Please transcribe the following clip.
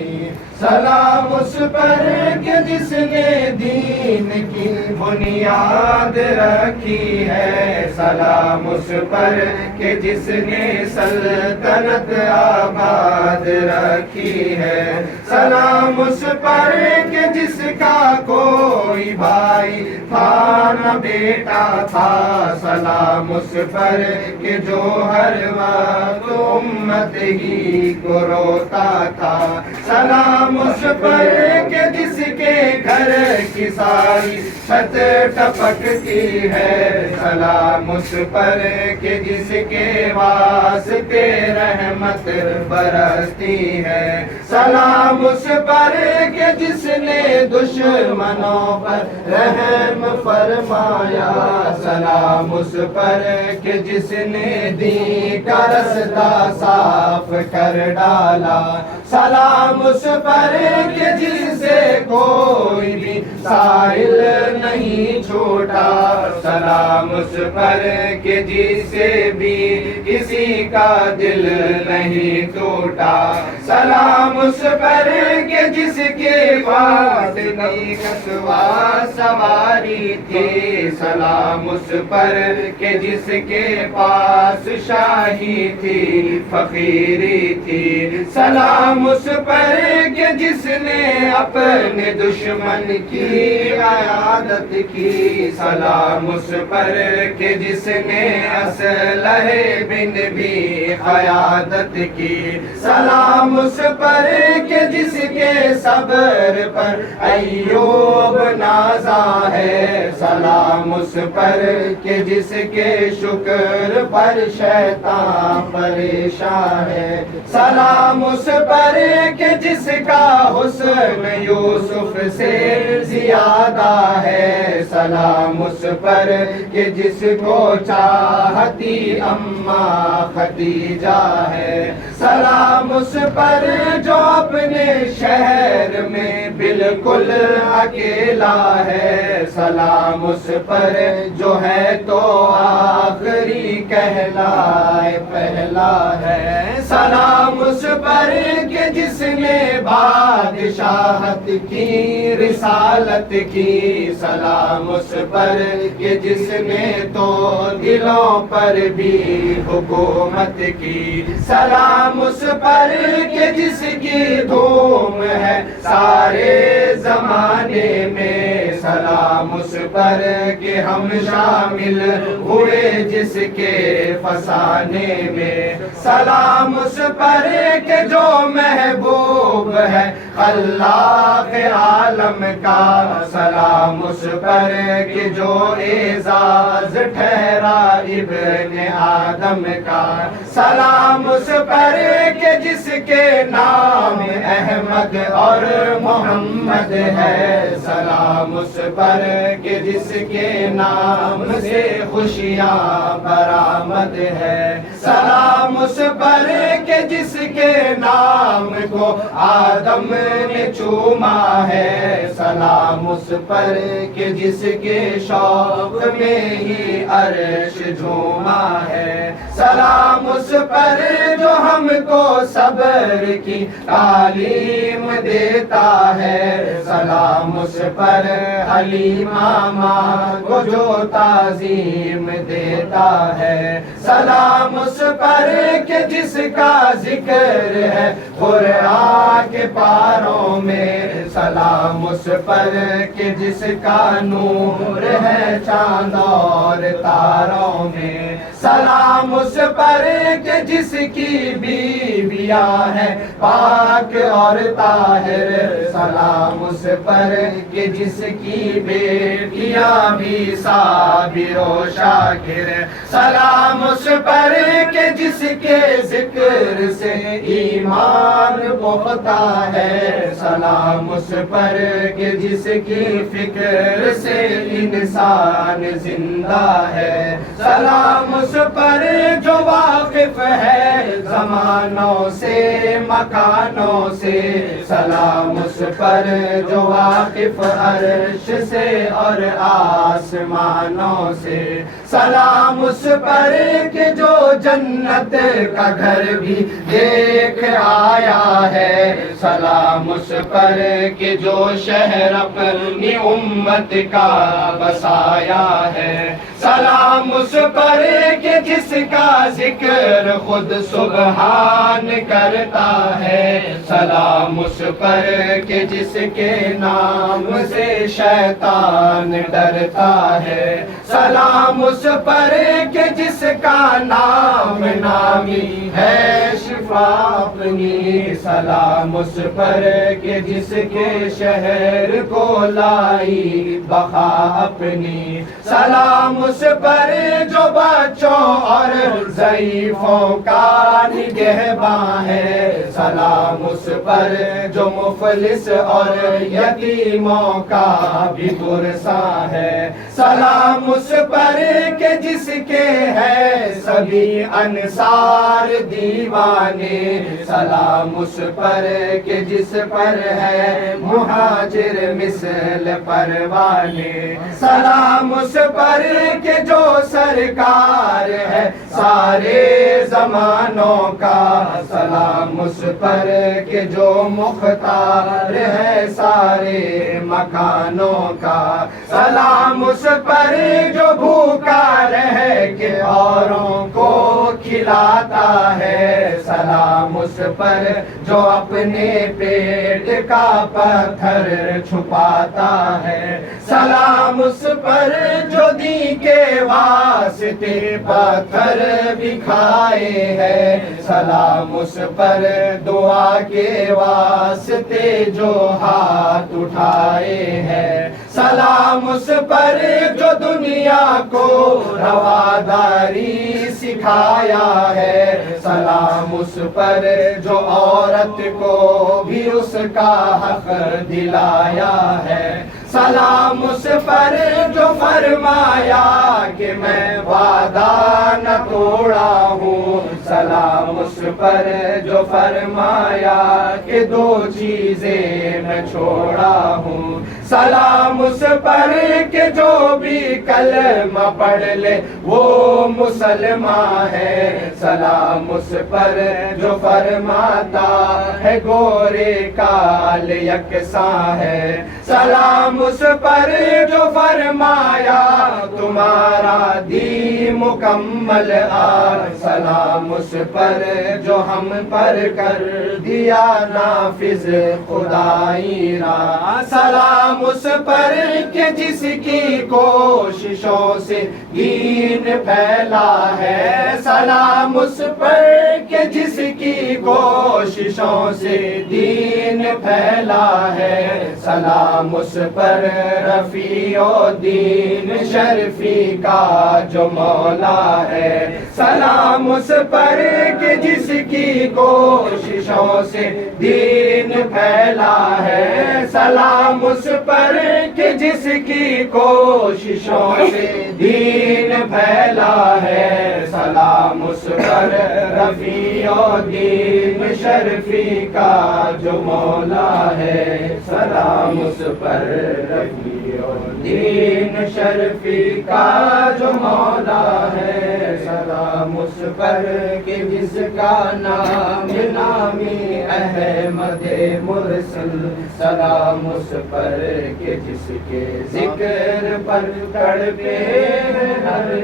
بنائی، سلام اس پر کہ جس نے دین کی بنیاد رکھی ہے، سلام اس پر کہ جس نے سلطنت آباد رکھی ہے، سلام اس پر کہ جس کا کوئی بھائی تھا نہ بیٹا تھا، سلام اس پر کہ جو ہر وقت امت ہی کو روتا تھا، سلام اس پر کہ جس کے گھر کی ساری چھت ٹپکتی ہے، سلام اس پر کہ جس کے واسطے رحمت برستی ہے، سلام اس پر کہ جس نے دشمنوں پر رحم فرمایا، سلام اس پر کہ جس نے دین کا رستہ صاف کر ڈالا، سلام اس پر کہ جس سے کوئی بھی سائل نہیں چھوٹا، سلام اس پر کہ جس سے بھی کسی کا دل نہیں ٹوٹا، سلام اس پر کہ جس کے پاس سوار سواری تھی، سلام اس پر کہ جس کے پاس شاہی تھی فقیری تھی، سلام اس پر کہ جس نے اپنے دشمن کی عیادت کی، سلام اس پر کہ جس نے اسلحے بن بھی قیادت کی، سلام اس پر کہ جس کے صبر پر ایوب نازا ہے، سلام اس پر کہ جس کے شکر پر شیطان پریشان ہے، سلام اس پر کہ جس کا حسن یوسف سے زیادہ ہے، سلام اس پر کہ جس کو چاہتی اماں خدیجہ ہے، سلام اس پر جو اپنے شہر میں بالکل اکیلا ہے، سلام اس پر جو ہے تو آخری کہلائے پہلا ہے، سلام اس پر کہ جس نے بادشاہت کی رسالت کی، سلام اس پر کہ جس نے تو دلوں پر بھی حکومت کی، سلام اس پر کہ جس کی دھوم ہے سارے زمانے میں، سلام اس پر کہ ہم شامل ہوئے جس کے فسانے میں، سلام اس پر کہ جو محبوب ہے خلاق عالم کا، سلام اس پر کہ جو اعزاز ٹھہرا ابن آدم کا، سلام اس پر کہ جس کے نام احمد اور محمد ہے، سلام اس پر کہ جس کے نام سے خوشیاں برآمد ہے، سلام اس پر کہ جس کے نام کو آدم نے چوما ہے، سلام اس پر کہ جس کے شوق میں ہی عرش جھوما ہے، سلام اس پر جو ہم کو صبر کی تعلیم دیتا ہے، سلام اس پر حلیمہ ماں کو جو تعظیم دیتا ہے، سلام اس پر کہ جس کا ذکر ہے قرآن کے پاروں میں، سلام اس پر کہ جس کا نور ہے چاند اور تاروں میں، سلام اس پر کہ جس کی بیویاں ہیں پاک اور طاہر، سلام اس پر کہ جس کی بیٹیاں بھی صابر و شاکر، سلام اس پر کہ جس کے ذکر سے ایمان پختہ ہے، سلام اس پر کہ جس کی فکر سے انسان زندہ ہے، سلام اس پر جو واقف ہے زمانوں سے مکانوں سے، سلام اس پر جو واقف عرش سے اور آسمانوں سے، سلام اس پر کہ جو جنت کا گھر بھی دیکھ آیا ہے، ہے سلام اس پر کہ جو شہر اپنی امت کا بسایا ہے سلام اس پر کہ جس کا ذکر خود سبحان کرتا ہے سلام اس پر کہ جس کے نام سے شیطان ڈرتا ہے سلام اس پر کہ جس کا نام نامی ہے شفا اپنی سلام اس پر کہ جس کے شہر کو لائی بقا اپنی سلام اس پر جو بچوں اور ضعیفوں کا نگہباں ہے سلام اس پر جو مفلس اور یتیموں کا بھی پرساں ہے سلام اس پر کہ جس کے ہے سبھی انصار دیوانے سلام اس پر کہ جس پر ہے مہاجر مثل پروانے سلام اس پر کہ جو سرکار ہے سارے زمانوں کا سلام اس پر کہ جو مختار ہے سارے مکانوں کا سلام اس پر جو بھوکا رہ کے اوروں کو کھلاتا ہے سلام اس پر جو اپنے پیٹ کا پتھر چھپاتا ہے سلام اس پر جو دین کے واسطے پتھر بھی کھائے ہے سلام اس پر دعا کے واسطے جو ہاتھ اٹھائے ہیں سلام اس پر جو دنیا کو رواداری سکھایا ہے سلام اس پر جو عورت کو بھی اس کا حق دلایا ہے سلام اس پر جو فرمایا کہ میں وعدہ نہ توڑا ہوں سلام اس پر جو فرمایا کہ دو چیزیں میں چھوڑا ہوں سلام اس پر کہ جو بھی کلمہ پڑھ لے وہ مسلمان ہے سلام اس پر جو فرماتا ہے گورے کال یکساں ہے سلام اس پر جو فرمایا تمہارا دین مکمل سلام اس پر جو ہم پر کر دیا نافذ خدائی را سلام اس پر کہ جس کی کوششوں سے دین پھیلا ہے سلام اس پر کہ جس کی کوششوں سے دین پھیلا ہے سلام اس پر رفیع الدین شرفی کا جو مولا ہے سلام اس پر کہ جس کی کوششوں سے دین پھیلا ہے سلام اس پر کہ جس کی کوششوں سے دین پھیلا ہے سلام اس پر رفیع الدین شرفی کا جو مولا ہے سلام اس پر رفیع الدین شرفی کا جو مولا ہے سلام اس پر کہ جس کا نام نامی احمد مرسل سلام اس پر کہ جس کے ذکر پر تڑپے ہر